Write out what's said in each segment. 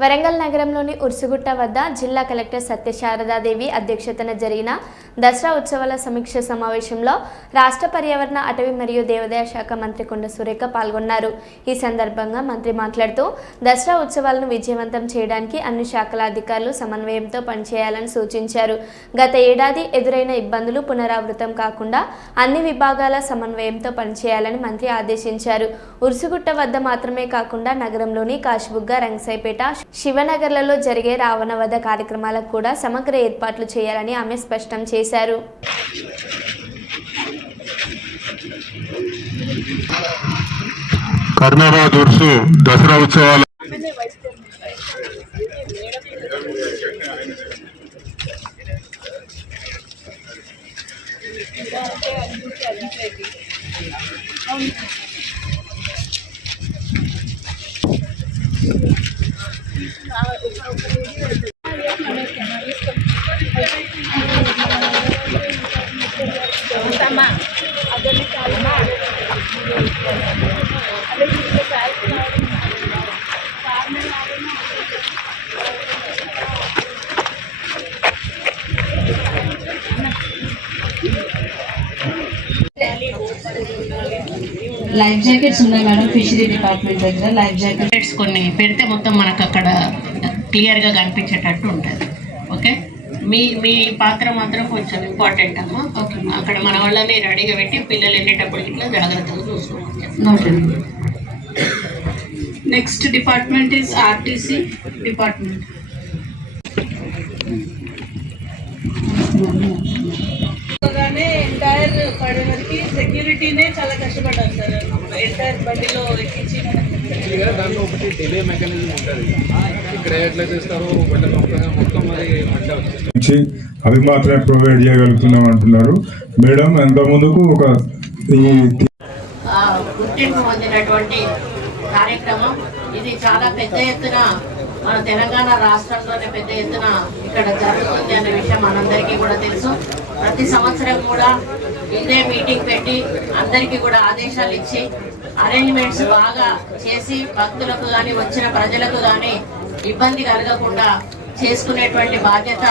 వరంగల్ నగరంలోని ఉర్సుగుట్ట వద్ద జిల్లా కలెక్టర్ సత్యశారదాదేవి అధ్యక్షతన జరిగిన దసరా ఉత్సవాల సమీక్ష సమావేశంలో రాష్ట్ర పర్యావరణ అటవీ మరియు దేవాదాయ శాఖ మంత్రి కొండ సురేఖ పాల్గొన్నారు. ఈ సందర్భంగా మంత్రి మాట్లాడుతూ దసరా ఉత్సవాలను విజయవంతం చేయడానికి అన్ని శాఖల అధికారులు సమన్వయంతో పనిచేయాలని సూచించారు. గత ఏడాది ఎదురైన ఇబ్బందులు పునరావృతం కాకుండా అన్ని విభాగాల సమన్వయంతో పనిచేయాలని మంత్రి ఆదేశించారు. ఉర్సుగుట్ట వద్ద మాత్రమే కాకుండా నగరంలోని కాశీబుగ్గ, రంగసాయిపేట, శివనగర్లలో జరిగే రావణ వధ కార్యక్రమాలకు కూడా సమగ్ర ఏర్పాట్లు చేయాలని ఆమె స్పష్టం చేశారు. కర్నాబాద్ ఉర్సు దసరా ఉత్సవాలు లైఫ్ జాకెట్స్ ఉన్నాయి మేడం. ఫిషరీ డిపార్ట్మెంట్ దగ్గర లైఫ్ జాకెట్స్ కొన్ని పెడితే మొత్తం మనకు అక్కడ క్లియర్గా కనిపించేటట్టు ఉంటుంది. ఓకే, మీ పాత్ర మాత్రం కొంచెం ఇంపార్టెంట్ అమ్మా. ఓకే, అక్కడ మన వాళ్ళని రెడీగా పెట్టి పిల్లలు వెళ్ళేటప్పుడు ఇట్లా జాగ్రత్తగా చూసుకోవాలి. Next department is RTC department. Entire పడేవరకు సెక్యూరిటీనే చాలా కష్టపడ్డారు సార్. ఎంటైర్ బండిలో ఎక్కించి దాంట్లో ఒకటి డిలే మెకానిజం ఉంటుంది. ఇక్కడ ఎట్లా చేస్తారో మొత్తం మరి అవి మాత్రమే ప్రొవైడ్ చేయగలుగుతున్నాం అంటున్నారు మేడం. ఎంత ముందుకు ఒక గుర్తింపు పొందినటువంటి కార్యక్రమం ఇది. చాలా పెద్ద ఎత్తున మన తెలంగాణ రాష్ట్రంలోనే పెద్ద ఎత్తున ఇక్కడ జరుగుతుంది అనే విషయం మనందరికీ కూడా తెలుసు. ప్రతి సంవత్సరం కూడా ఇదే మీటింగ్ పెట్టి అందరికీ కూడా ఆదేశాలు ఇచ్చి అరేంజ్మెంట్స్ బాగా చేసి భక్తులకు కానీ వచ్చిన ప్రజలకు కానీ ఇబ్బంది కలగకుండా చేసుకునేటువంటి బాధ్యత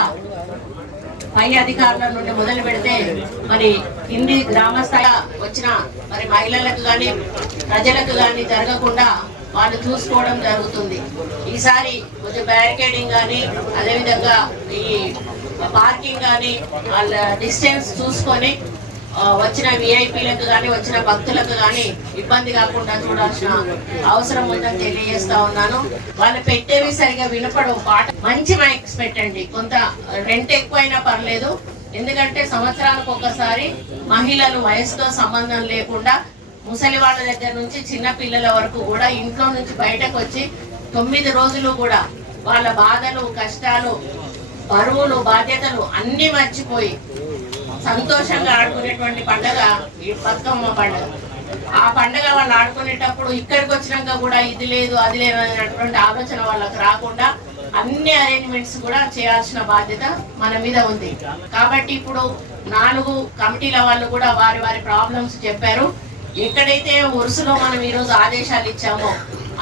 పై అధికారుల నుండి మొదలు పెడితే మరి కింది గ్రామస్థాయి వచ్చిన మరి మహిళలకు కానీ ప్రజలకు కానీ జరగకుండా వాళ్ళు చూసుకోవడం జరుగుతుంది. ఈసారి కొంచెం బ్యారికేడింగ్ కానీ అదేవిధంగా ఈ పార్కింగ్ కానీ వాళ్ళ డిస్టెన్స్ చూసుకొని వచ్చిన విఐపీలకు కానీ వచ్చిన భక్తులకు కానీ ఇబ్బంది కాకుండా చూడాల్సిన అవసరం ఉందని తెలియజేస్తా ఉన్నాను. వాళ్ళు పెట్టేవి సరిగా వినపడవు. పాట మంచి మైక్స్ పెట్టండి. కొంత రెంట్ ఎక్కువైనా పర్లేదు. ఎందుకంటే సంవత్సరానికి ఒకసారి మహిళలు వయసుతో సంబంధం లేకుండా ముసలి వాళ్ళ దగ్గర నుంచి చిన్న పిల్లల వరకు కూడా ఇంట్లో నుంచి బయటకు వచ్చి 9 రోజులు కూడా వాళ్ళ బాధలు, కష్టాలు, బరువులు, బాధ్యతలు అన్ని మర్చిపోయి సంతోషంగా ఆడుకునేటువంటి పండుగ ఈ బతుకమ్మ పండుగ. ఆ పండుగ వాళ్ళు ఆడుకునేటప్పుడు ఇక్కడికి వచ్చినాక కూడా ఇది లేదు అది లేదు అనేటువంటి ఆలోచన వాళ్ళకి రాకుండా అన్ని అరేంజ్మెంట్స్ కూడా చేయాల్సిన బాధ్యత మన మీద ఉంది. కాబట్టి ఇప్పుడు 4 కమిటీల వాళ్ళు కూడా వారి వారి ప్రాబ్లమ్స్ చెప్పారు. ఎక్కడైతే ఉరుసులో మనం ఈరోజు ఆదేశాలు ఇచ్చామో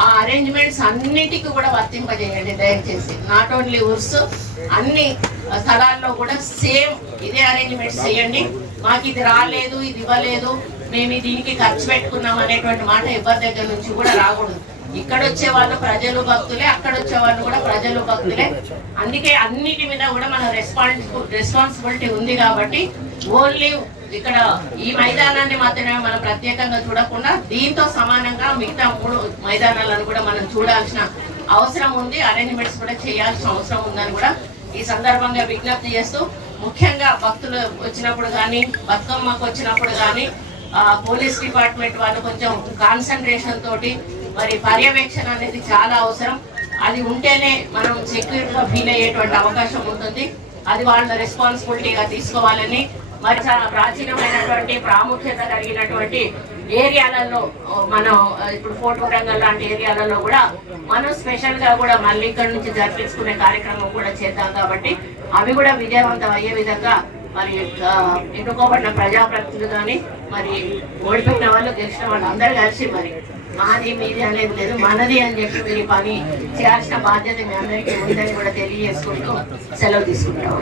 ఆ అరేంజ్మెంట్స్ అన్నిటికీ కూడా వర్తింపజేయండి దయచేసి. నాట్ ఓన్లీ ఉర్సు, అన్ని స్థలాల్లో కూడా సేమ్ ఇదే అరేంజ్మెంట్స్ చేయండి. మాకు ఇది రాలేదు, ఇది ఇవ్వలేదు, మేము దీనికి ఖర్చు పెట్టుకున్నాం అనేటువంటి మాట ఎవరి దగ్గర నుంచి కూడా రాకూడదు. ఇక్కడ వచ్చే వాళ్ళు ప్రజలు భక్తులే, అక్కడ వచ్చే వాళ్ళు కూడా ప్రజలు భక్తులే. అందుకే అన్నిటి మీద కూడా మన రెస్పాన్సిబిలిటీ ఉంది. కాబట్టి ఓన్లీ ఇక్కడ ఈ మైదానాన్ని మాత్రమే మనం ప్రత్యేకంగా చూడకుండా దీంతో సమానంగా మిగతా 3 మైదానాలను కూడా మనం చూడాల్సిన అవసరం ఉంది. అరేంజ్మెంట్స్ కూడా చేయాల్సిన అవసరం ఉందని కూడా ఈ సందర్భంగా విజ్ఞప్తి చేస్తూ, ముఖ్యంగా భక్తులు వచ్చినప్పుడు కానీ బతుకమ్మకు వచ్చినప్పుడు కానీ పోలీస్ డిపార్ట్మెంట్ వాళ్ళు కొంచెం కాన్సన్ట్రేషన్ తోటి మరి పర్యవేక్షణ అనేది చాలా అవసరం. అది ఉంటేనే మనం సెక్యూర్గా ఫీల్ అయ్యేటువంటి అవకాశం ఉంటుంది. అది వాళ్ళ రెస్పాన్సిబిలిటీగా తీసుకోవాలని, మరి చాలా ప్రాచీనమైనటువంటి ప్రాముఖ్యత కలిగినటువంటి ఏరియాలలో మనం ఇప్పుడు ఫోర్ట్ వరంగల్ లాంటి ఏరియాలలో కూడా మనం స్పెషల్గా కూడా మళ్ళీ ఇక్కడ నుంచి జరిపించుకునే కార్యక్రమం కూడా చేద్దాం. కాబట్టి అవి కూడా విజయవంతం అయ్యే విధంగా మరి ఎన్నుకోబడిన ప్రజాప్రతినిధులు కానీ మరి ఓడిపోయిన వాళ్ళు గెలిచిన వాళ్ళు అందరూ కలిసి మరి మాది మీది అనేది లేదు, మనది అని చెప్పి మీరు ఈ పని చేయాల్సిన బాధ్యత మీ అందరికీ ఉందని కూడా తెలియజేసుకుంటూ సెలవు తీసుకుంటాం.